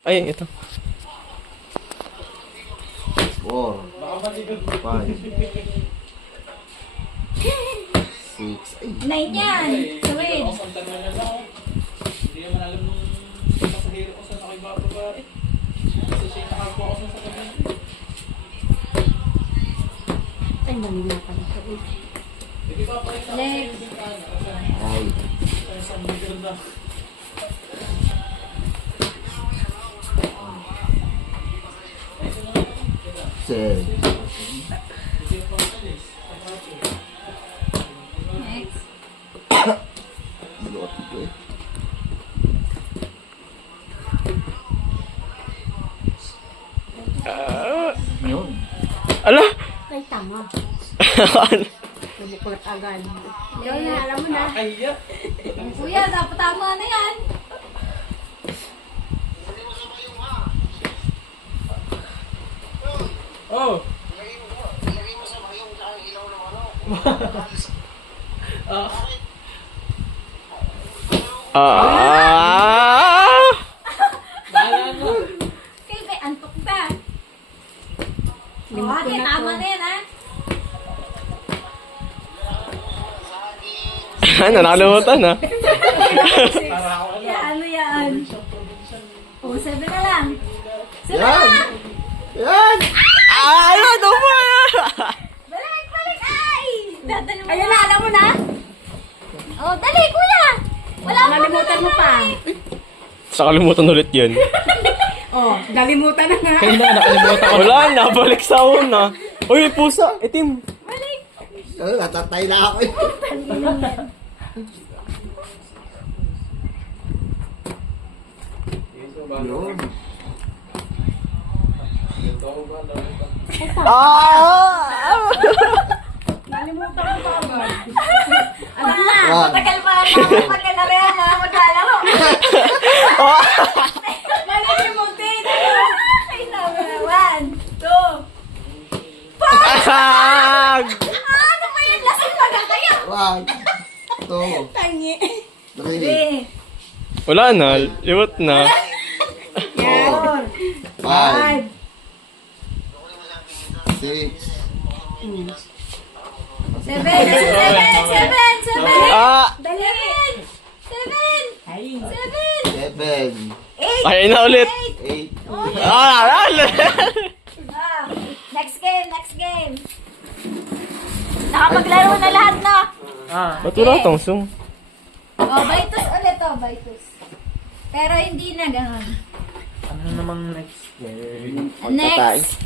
Ay, ito. 4, 5, 6, ay. 9 yan. Suwid. Hindi naman alam nung pasahero ko saan ako ibababa eh. Kasi siya yung nakakuha ko sa gabi. Ay, mali na pala. Hindi ba pa rin sa Next. Ay. sa meter na. Seven. Next. Luot ito eh. Yun. Ala! Ay, tama. Ano? Nabuklat agad. Ikaw na, alam mo na. Kaya. Kuya, dapat tama na yan. Oh! Ah! Bahala na. Kaya may antok ka. Ate, tama na yan, ha? Nakalimutan na. Para ako ano. Yan, ano yan? Oh, 7 na lang. 7 na Yan! lang. Yan! Ah! Ano? Ito mo! Balik, balik, ay! Dadali mo. Ayun na, alam mo na? Oh, dali, kuya! Wala mo Nalimutan mo pa. Sa kalimutan ulit yun. Oh, nalimutan na nga. Kaya na, nakalimutan ko. Wala na, balik sa una. Uy, pusa, itim. Balik. Natatay na ako eh. Yun. Ah! Nalimutan mo pa agad. Ano na? Wag. Matagal pa na matagal na rin na maglalaro. Balik yung mountain. Ay, sabi na. 1, 2. Ah! Ano ba yan? Lasing maga kayo. 1, 2, Tangi. 3, Wala na, liwat na. 4, 5, 6, 7, 7. Ah! Dali. 7. Ay. 7, 8. Ay na ulit. 8, Ah! Next game. Nakapaglaro na lahat na. Ba't wala tong sung? Oh, Vitus ulit to, Vitus. Pero hindi na gano'n. Ano namang next game? Next.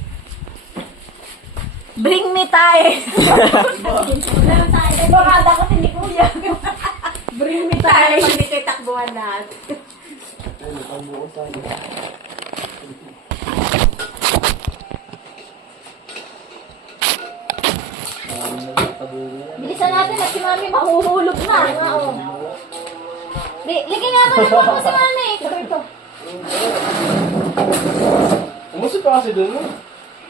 Bring me tayo. Meron tayo. Bakada kasi ni Kuya. Bring me tayo. Pag dito takbuhan lahat. Bilisan natin at si Mami mahuhulog na. Oo. Ligay nga ba mo si Mami? Ito. Umusip pa kasi doon mo.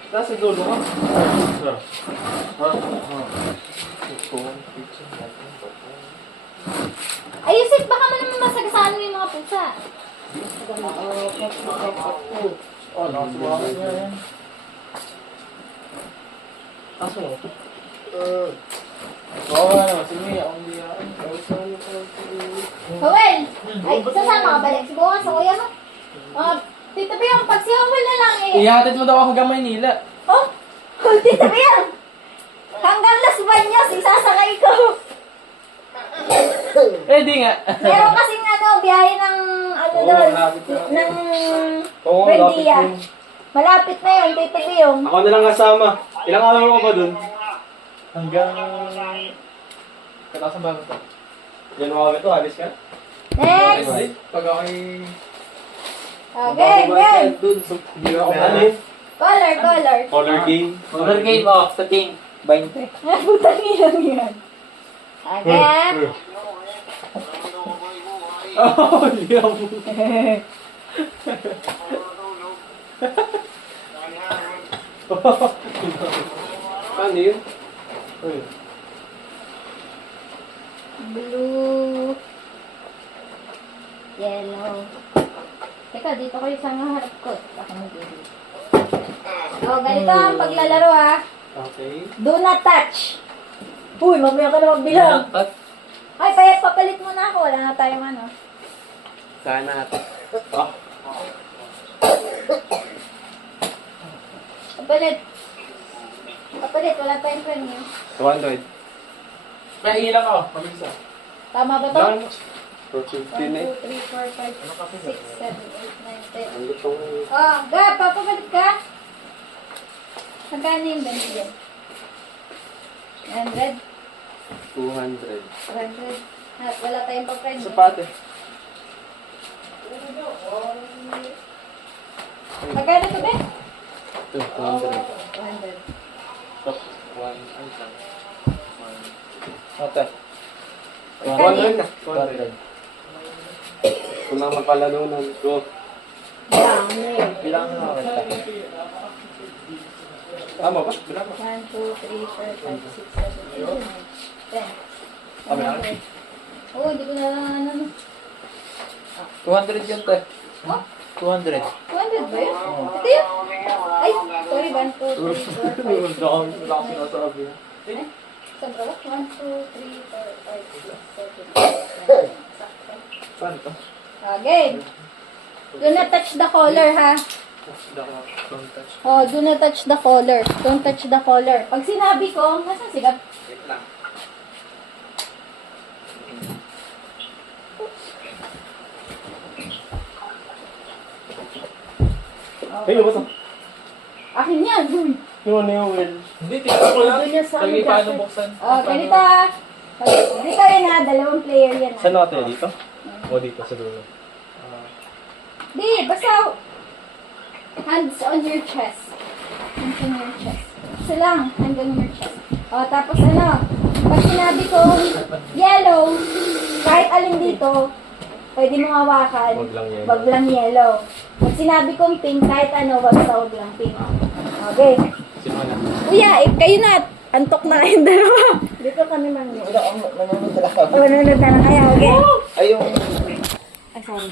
Tapos sa dulo ka. Ayusin, baka man naman masagasaan mo yung mga pusa. Oh, nakasuwakan niya yan. Kaso? Oo, ano, sige, ako hindi yan. Howell! Ay, sasama ka balik. Siguro sa kuya mo. Tita Biyang, pag si Howell na lang eh. Ihatid mo daw ako hanggang Maynila. Oh! Tita Biyang! Hanggang Las Bañas, isasakay ko. Eh, di nga. Meron kasing biyahe ng, doon, ng Oo, Buendia. lapit yun. Malapit na yun, Tita Biyang. Ako na lang kasama. Ilang araw ka ba dun? Hanggang... Katasan ba ito? January to, alis ka? Next! Pag ako'y... Game! Hindi ako Ano yun? Color. Color game. Color game mo, sa king. 20. Putang ilang yan. Again. Oh, hindi ako. Ano yun? Blue. Yellow. Teka Halika, dito kayo sa mga harap ko. Ako mag-ibig. O, ganito ang paglalaro ha. Okay. Do not touch. Uy, mamaya ka na magbilang. Ay, kaya papalit mo na ako. Wala na tayong ano. Saan natin? Papalit. Papalit, wala tayong premyo. 200. Kaya ilang ako. Mabilis ah. Tama ba to? Dami. 1, 415 eh. 2, 3, 4, 5, 6, 7, 8, 9, 10. Ang lutong. Oh, Gab, papapalit ka? Magkano yung benigyan? 100? 200. 100? Wala tayong pa-premyo. Sapat eh. Magkano to, be? 200. 100. Top 1. Ay, saan? 1. Ate. Magkano? 100 na. 200. Kung na magpalaro nun. Go. Dami. Bilang na ako. Tama ba? Bilang mo. 1, 2, 3, 4, 5, 6, 7, 8, 9, 10. Tama na? Oo, hindi ko na ano. 200 yun, te. Oh? 200. 200 ba yun? Ito yun? Ay, sorry, 1, 2, 3, 4, 5, 6, 7, 8, 9. Ay, sobra ba? 1, 2, 3, 4, 5, 6, 7, 8, 9. Sakto. Saan to? Okay. Do not touch the collar, ha? Don't touch. Oh, do not touch the collar. Don't touch the collar. Pag sinabi ko, nasaan si Gab? Wait lang. Hey, what's up? Akin yan. Yung ano yung will? Hindi, tingnan ko lang. Doon niya sa Lagi ano, paano jacket. buksan. Oh, ganito ah. Ganito yun ha, dalawang player yan ha. Saan natin? Dito? O dito sa dulo? Di, basta hands on your chest. Hands on your chest. Isa lang, hands on your chest. O, tapos ano, pag sinabi ko yellow, kahit alin dito, pwede mo hawakan. Wag lang yellow. Wag lang yellow. Pag sinabi kong pink, kahit ano, basta wag lang pink. Okay. Sino na? Kuya, kayo na. Antok na kayong dalawa. Dito kami manonood. Nanonood na lang kami. O, nanonood na lang kayo. Okay. Ay, yung Ay, sorry.